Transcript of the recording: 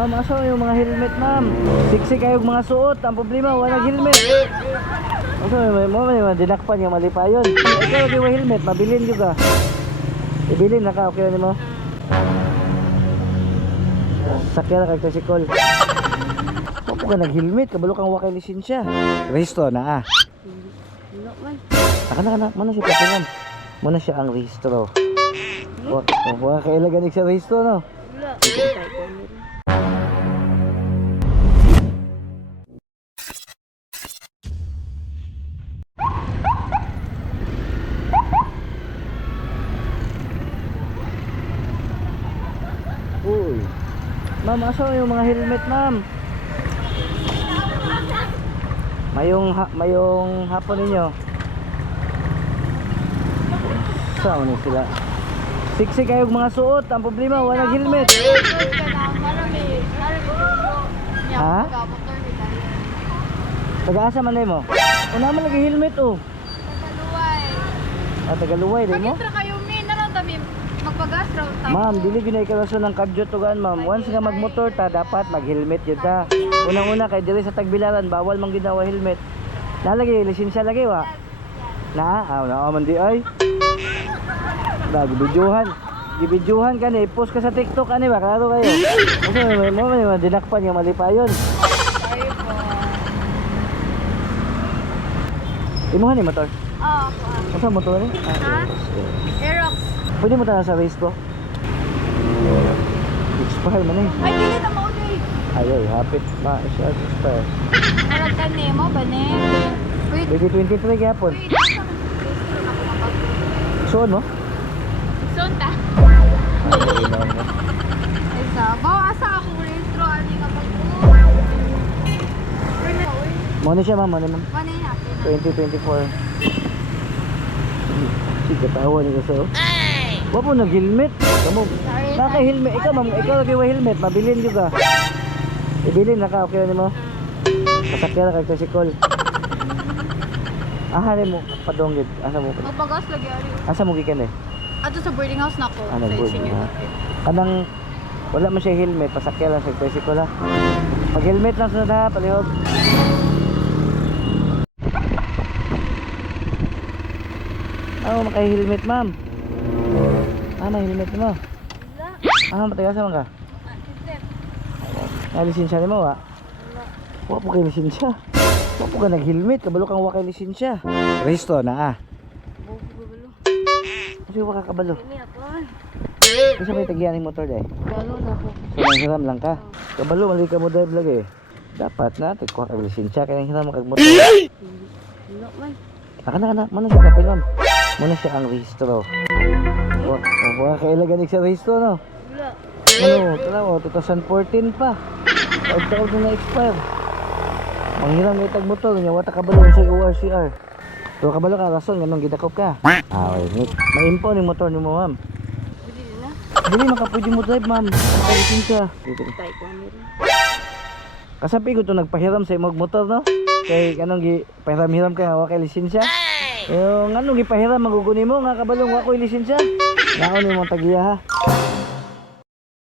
Ma'am, asa yung mga helmet, ma'am? Siksi kayo mga suot. Ang problema, walang helmet. Asa may mo may mga dinakpan yung malipayon. Ikaw lagi wa helmet, mabilin juga. Ibilin na ka, okay na mo? Sakya na kag tricycle. Opo ka nag-helmet, kabalo kang wakay lisensya. Resto na ah. Wala man. Aka na, kana, muna siya patingan. Muna siya ang rehistro. Wa, wa kailangan sa rehistro, no? Wala. Uy. Ma'am, asa yung mga helmet, ma'am? Mayong ha mayong hapon ninyo. Saan ni sila? Siksi kayo mga suot. Ang problema, walang helmet. Ha? Taga-asa man mo? Una man lagi helmet oh. Ah, taga-luway rin mo? Magitra kayo? Magpagasraw. Ma'am, dili ginay kalason ng kadyo tugan, ma'am. Once nga magmotor ta, dapat mag-helmet yun ta. Unang-una kay diri sa tagbilaran, bawal mang ginawa helmet. Nalagay lisensya lagi wa. Na, ah, na man di ay. Na gibidyohan. Gibidyohan ka ni, post ka sa TikTok ani ba? Klaro kayo. Kasi may mo may dinakpan yung malipayon. Sorry po. Imuhan ni motor. Ako. ah. Asa motor ni? Ah. Aerox. Pwede mo ta sa race ko. Expire man eh. Ay, dili na mo day. Ay, ay, hapit na siya expire. Ano ka ni mo ba ni? Wait. 2023 gyapon. Wait. Asa ka registro na ako mapag... So no? Sonta. Isa. Bawa asa ako registro ani nga pag... Mo ni siya ma'am, mo ni ma'am. Ano yun natin? 2024. Si katawa ni kasi oh. Wa po nag-helmet. Kamu. Sorry. Naka helmet. Ikaw ma'am, ikaw lagi wa helmet, mabilin juga. Ibilin na ka, okay na mo. Masakya na kag tricycle. Ah, hari mo padonggit. Asa mo? Magpagas lagi ari. Asa mo gikan eh? Ato sa boarding house na ako. Ano Sa board senior na? hotel. Kanang wala man siya helmet, pasakya lang sa tricycle ha. Pag helmet lang sa na, palihog. Ah, makay helmet ma'am. Ah, may helmet mo. Wala. Ah, matigasan man ka. Ah. Ah, lisensya ni mo wa? Wala. Wa po kay lisensya. Wa po ka nag-helmet, kabalo kang wa kay lisensya. Resto na ah. Bobo gabalo. Kasi wa ka kabalo. Ini ako. Kasi may tagyan ng motor dai. Galo na po. So, nanghiram lang ka. Kabalo, mali ka mo drive lagi. Dapat na, tagkuha ka lisensya, kaya nanghiram mo kag motor. Wala man. Naka na, na, muna siya papel ma'am. Muna siya ang rehistro. Wa, wa kailangan sa rehistro, no? Wala. Ano, tala mo, 2014 pa. Pag taon na na-expire. Manghiram nga itag motor niya, wata kabalo sa ORCR. So kabalo ka, rason, ganun gidakop ka. Ah, okay. Maimpo ni motor ni mo, ma'am. Na. Dili makapwede mo drive, ma'am. Ko meron. Kasapi ko to nagpahiram sa imong motor, no? Kay anong gi pahiram-hiram ka wa kay lisensya? Yung anong gipahiram magugunin mo nga kabalong wa ko'y lisensya. Nga ni mo tagiya ha.